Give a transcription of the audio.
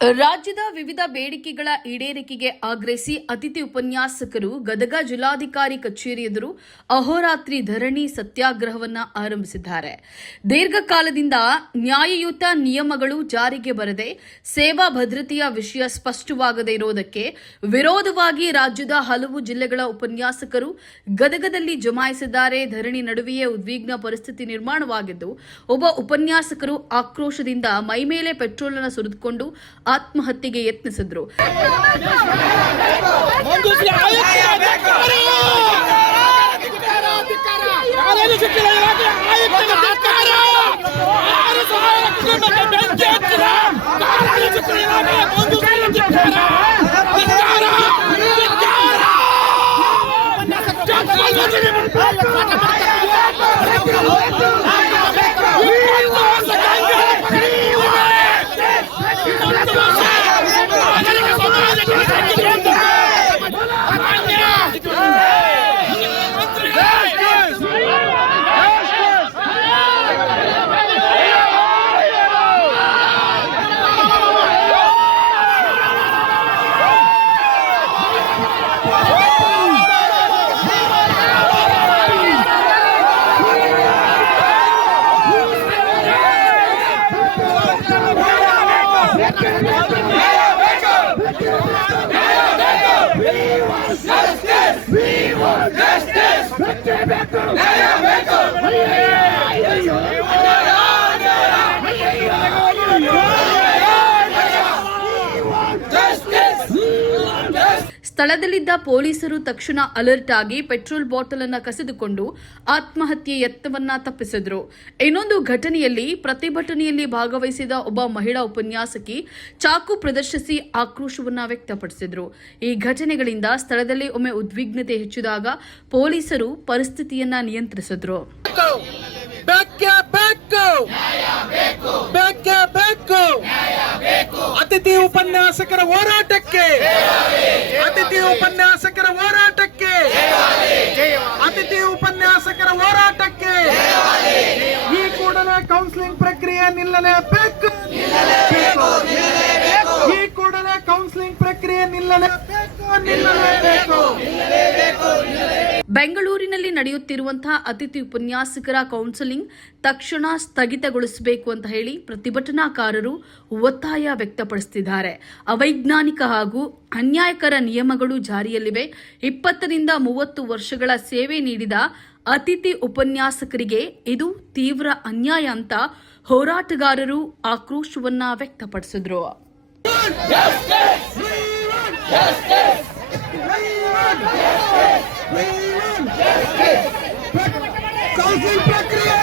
ರಾಜ್ಯದ ವಿವಿಧ ಬೇಡಿಕೆಗಳ ಈಡೇರಿಕೆಗೆ ಆಗ್ರಹಿಸಿ ಅತಿಥಿ ಉಪನ್ಯಾಸಕರು ಗದಗ ಜಿಲ್ಲಾಧಿಕಾರಿ ಕಚೇರಿ ಎದುರು ಅಹೋರಾತ್ರಿ ಧರಣಿ ಸತ್ಯಾಗ್ರಹವನ್ನು ಆರಂಭಿಸಿದ್ದಾರೆ. ದೀರ್ಘಕಾಲದಿಂದ ನ್ಯಾಯಯುತ ನಿಯಮಗಳು ಜಾರಿಗೆ ಬರದೆ ಸೇವಾ ಭದ್ರತೆಯ ವಿಷಯ ಸ್ಪಷ್ಟವಾಗದೇ ಇರುವುದಕ್ಕೆ ವಿರೋಧವಾಗಿ ರಾಜ್ಯದ ಹಲವು ಜಿಲ್ಲೆಗಳ ಉಪನ್ಯಾಸಕರು ಗದಗದಲ್ಲಿ ಜಮಾಯಿಸಿದ್ದಾರೆ. ಧರಣಿ ನಡುವೆಯೇ ಉದ್ವಿಗ್ನ ಪರಿಸ್ಥಿತಿ ನಿರ್ಮಾಣವಾಗಿದ್ದು, ಒಬ್ಬ ಉಪನ್ಯಾಸಕರು ಆಕ್ರೋಶದಿಂದ ಮೈಮೇಲೆ ಪೆಟ್ರೋಲ್ ಅನ್ನು ಸುರಿದುಕೊಂಡು ಆತ್ಮಹತ್ಯೆಗೆ ಯತ್ನಿಸಿದ್ರು. ಸ್ಥಳದಲ್ಲಿದ್ದ ಪೊಲೀಸರು ತಕ್ಷಣ ಅಲರ್ಟ್ ಆಗಿ ಪೆಟ್ರೋಲ್ ಬಾಟಲ್ ಅನ್ನು ಕಸಿದುಕೊಂಡು ಆತ್ಮಹತ್ಯೆ ಯತ್ನವನ್ನ ತಪ್ಪಿಸಿದ್ರು. ಇನ್ನೊಂದು ಘಟನೆಯಲ್ಲಿ ಪ್ರತಿಭಟನೆಯಲ್ಲಿ ಭಾಗವಹಿಸಿದ ಒಬ್ಬ ಮಹಿಳಾ ಉಪನ್ಯಾಸಕಿ ಚಾಕು ಪ್ರದರ್ಶಿಸಿ ಆಕ್ರೋಶವನ್ನ ವ್ಯಕ್ತಪಡಿಸಿದ್ರು. ಈ ಘಟನೆಗಳಿಂದ ಸ್ಥಳದಲ್ಲಿ ಒಮ್ಮೆ ಉದ್ವಿಗ್ನತೆ ಹೆಚ್ಚಿದಾಗ ಪೊಲೀಸರು ಪರಿಸ್ಥಿತಿಯನ್ನ ನಿಯಂತ್ರಿಸಿದ್ರು. ಅತಿಥಿ ಉಪನ್ಯಾಸಕರ ಹೋರಾಟಕ್ಕೆ, ಅತಿಥಿ ಉಪನ್ಯಾಸಕರ ಹೋರಾಟಕ್ಕೆ, ಅತಿಥಿ ಉಪನ್ಯಾಸಕರ ಹೋರಾಟಕ್ಕೆ ಈ ಕೂಡಲೇ ಕೌನ್ಸಿಲಿಂಗ್ ಪ್ರಕ್ರಿಯೆ ನಿಲ್ಲಲೇಬೇಕು. ಈ ಕೂಡಲೇ ಕೌನ್ಸಿಲಿಂಗ್ ಪ್ರಕ್ರಿಯೆ ನಿಲ್ಲಲೇಬೇಕು. ಬೆಂಗಳೂರಿನಲ್ಲಿ ನಡೆಯುತ್ತಿರುವಂತಹ ಅತಿಥಿ ಉಪನ್ಯಾಸಕರ ಕೌನ್ಸೆಲಿಂಗ್ ತಕ್ಷಣ ಸ್ಥಗಿತಗೊಳಿಸಬೇಕು ಅಂತ ಹೇಳಿ ಪ್ರತಿಭಟನಾಕಾರರು ಒತ್ತಾಯ ವ್ಯಕ್ತಪಡಿಸುತ್ತಿದ್ದಾರೆ. ಅವೈಜ್ಞಾನಿಕ ಹಾಗೂ ಅನ್ಯಾಯಕರ ನಿಯಮಗಳು ಜಾರಿಯಲ್ಲಿವೆ. 20 ರಿಂದ 30 ವರ್ಷಗಳ ಸೇವೆ ನೀಡಿದ ಅತಿಥಿ ಉಪನ್ಯಾಸಕರಿಗೆ ಇದು ತೀವ್ರ ಅನ್ಯಾಯ ಅಂತ ಹೋರಾಟಗಾರರು ಆಕ್ರೋಶವನ್ನ ವ್ಯಕ್ತಪಡಿಸಿದ್ರು. ಕೌನ್ಸಿಲಿಂಗ್ ಪ್ರಕ್ರಿಯೆ